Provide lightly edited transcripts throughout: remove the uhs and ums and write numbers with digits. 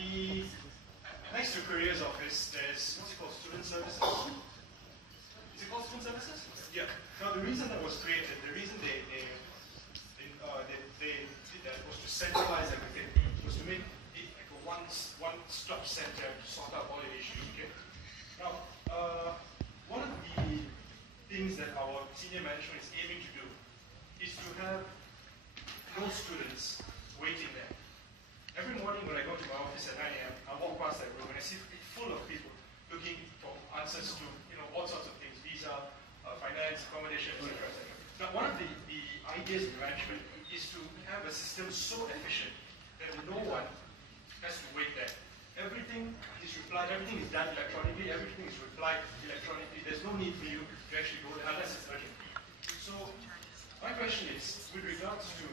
we, next to careers office, there's what's it called, student services? Is it called student services? Yeah. Now the reason that was created, the reason they did that was to centralize everything, was to make it like a one-stop center to sort out all the issues. Okay. Now, one of the things that our senior management is aiming to do is to have no students waiting there. Every morning when I go to my office at 9 a.m., I walk past that room and I see it full of people looking for answers to all sorts of things, visa, finance, accommodation, etc. Now, one of the ideas of management is to have a system so efficient that no one has to wait there. Everything is replied, everything is done electronically, everything is replied electronically. There's no need for you to actually go there unless it's urgent. So, my question is, with regards to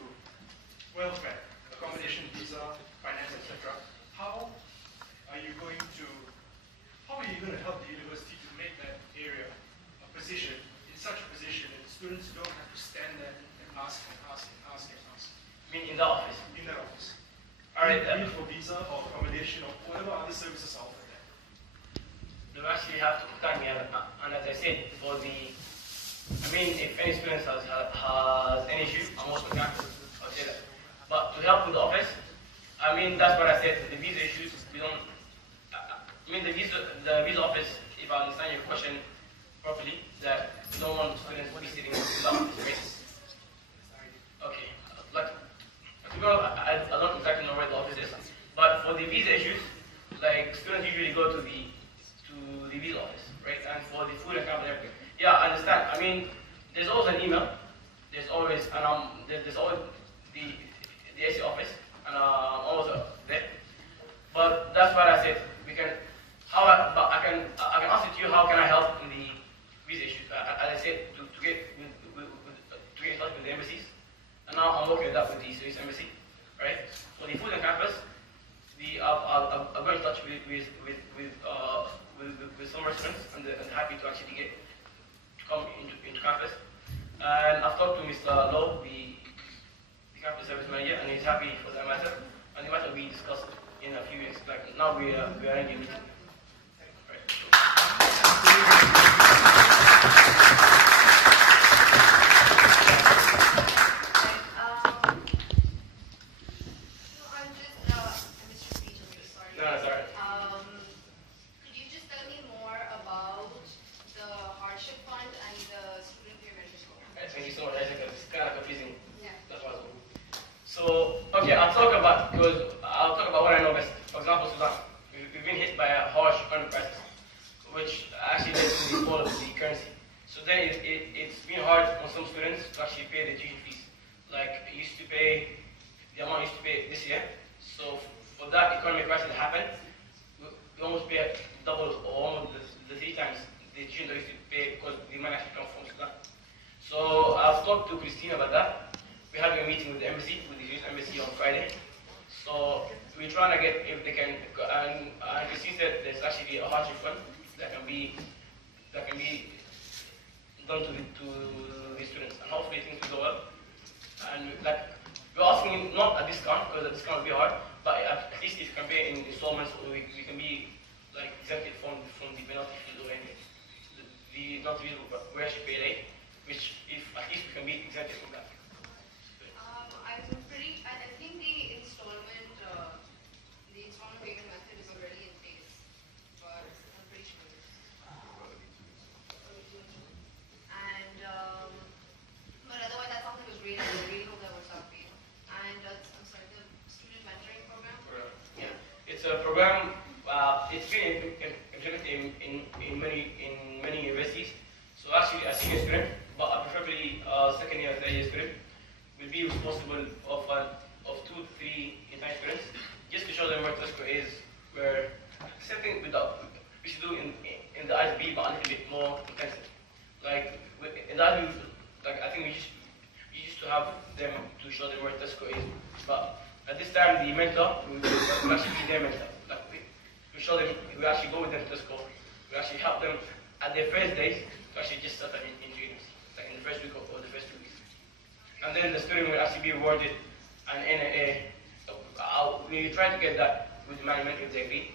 welfare, accommodation, visa, finance, etc., how are you going to help the university to make that area a position, in such a position that the students don't have to stand there and ask and ask and ask and ask? I mean, in the office? In that office. All right. Be it for visa or accommodation or whatever other services are offered there. You actually have to contact me, and as I said, if any student has any issue, I'm also going to say that. But to help with the office, that's what I said, the visa issues, we don't, the visa office, if I understand your question properly, that we don't want students to be sitting in the office, right? Okay, I don't exactly know where the office is, but for the visa issues, students usually go to the visa office, right? And for the food account and everything. Yeah, I understand. There's always an email, there's always the AC office, and always there. But that's what I said. I can ask you how can I help in the visa issues. As I said, to get in touch with the embassies, and now I'm working with that with the Swiss embassy, right? For the food on campus, I've got in touch with some restaurants, and they're happy to actually come into campus. And I've talked to Mr. Lowe, the campus service manager, and he's happy for that matter. And the matter will be discussed in a few weeks. Now we are in a meeting. I'll talk about what I know best. For example, Sudan. We've been hit by a harsh economic crisis, which actually led to the fall of the currency. So then it's been hard on some students to actually pay the tuition fees. The amount used to pay this year. So for that economic crisis that happened, we almost pay double or almost the 3 times the tuition that we used to pay because the money actually comes from Sudan. So I've talked to Christine about that. We're having a meeting with the embassy, with the Swiss embassy on Friday. So we're trying to get if they can, and Christine said there's actually a hardship fund that can be done to the students, and hopefully things will go well. And we're asking not a discount because a discount will be hard, but at least if you can pay in installments, we can be exempted from the penalty fees or anything. The not fees we actually pay late, which if at least we can be exempted from that. I think the installment payment method is already in place, but I'm pretty sure. And but otherwise, that sounds like it was great. I really hope that works out for you. And I'm sorry, the student mentoring program. Yeah, it's a program. It's been implemented in many universities. So actually, a senior student, but preferably second year, third year student, will be responsible of 2 to 3 entire students, just to show them where Tesco is, where same thing we should do in the ISB, but a little bit more intensive. In the ISB, I think we used to have them to show them where Tesco is, but at this time the mentor will actually be their mentor. We show them, we actually go with them to Tesco, we actually help them at their first days to actually just settle into university, in the first week or the first 2 weeks. And then the student will actually be rewarded an NAA. We try to get that with the management if they agree.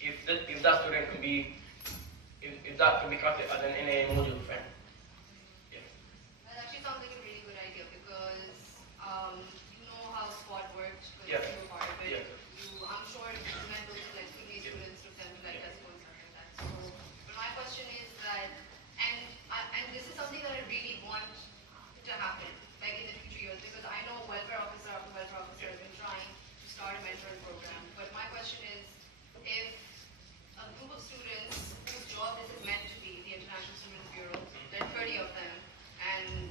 If that student can be if that can be counted as an NA module friend. Yeah. That actually sounds like a really good idea because you know how squad works because Yeah. you're part of it. Yeah. I'm sure you met those like teenage students to them like Yeah. as well like that. So, but my question is that, and this is something that I really want to happen like in the future years because I know welfare officer after welfare officer has been trying to start a mentoring program. But my question is, if a group of students whose job this is meant to be, the International Students Bureau, there are 30 of them, and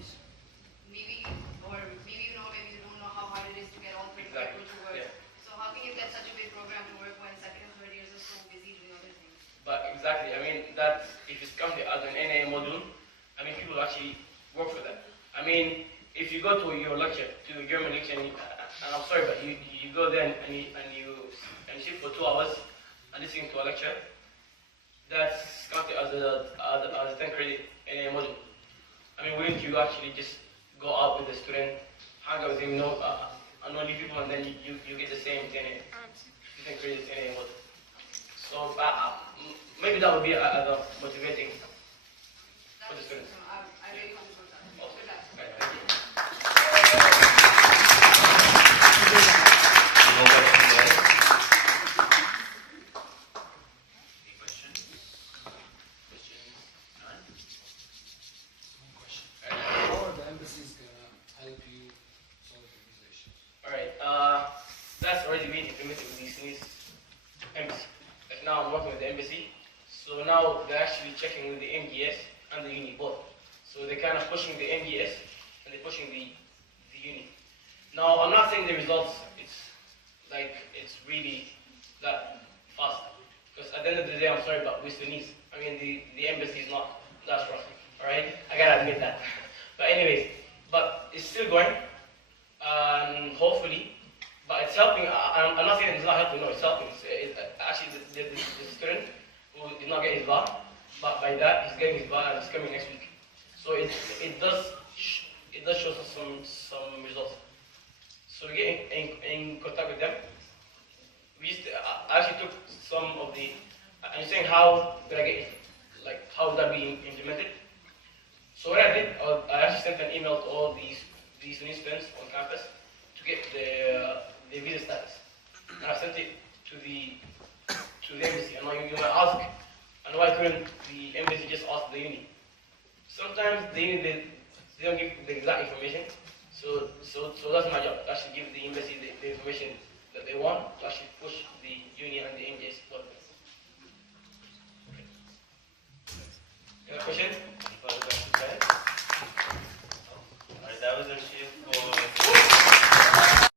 maybe, or maybe you know, maybe you don't know how hard it is to get all 30 Exactly. people to work. Yeah. So how can you get such a big program to work when second and third years are so busy doing other things? But exactly, I mean, that if it's counted as an NA module, I mean, people actually work for that. I mean, if you go to your lecture, to a German lecture, and I'm sorry, but you go there and you sit for 2 hours and listening to a lecture, that's counted as a 10 credit NA module. I mean, wouldn't you actually just go out with the student, hang out with him, know unknown people, and then you get the same 10 credits NA module. So maybe that would be a motivating for the students. I really want to do that. Oh, Good luck. right, thank you. No questions, guys? Any questions? Questions? None? How are the embassies gonna help you solve these issues? Alright, that's already been implemented with these embassy. Like now I'm working with the embassy, so now they're actually checking with the MGS and the uni both. So they're kind of pushing the MGS and they're pushing the uni. Now I'm not saying the results it's really that fast. Because at the end of the day, I'm sorry, but we're Sunnis. I mean the embassy is not that strong. Alright? I gotta admit that. But anyways, but it's still going. And hopefully, but it's helping. I'm not saying it's not helping, no, it's helping. It's actually the student who did not get his bar, but by that he's getting his bar and it's coming next week. So it does show some results. So we get in contact with them. I actually took some of the. I'm saying how did I get it? Like how would that be implemented? So what I did, I actually sent an email to all these new students on campus to get the visa status. And I sent it to the embassy. And now you might ask, and why couldn't the embassy just ask the uni? Sometimes the uni they don't give the exact information. So that's my job, to actually give the embassy the information that they want to actually push the uni and the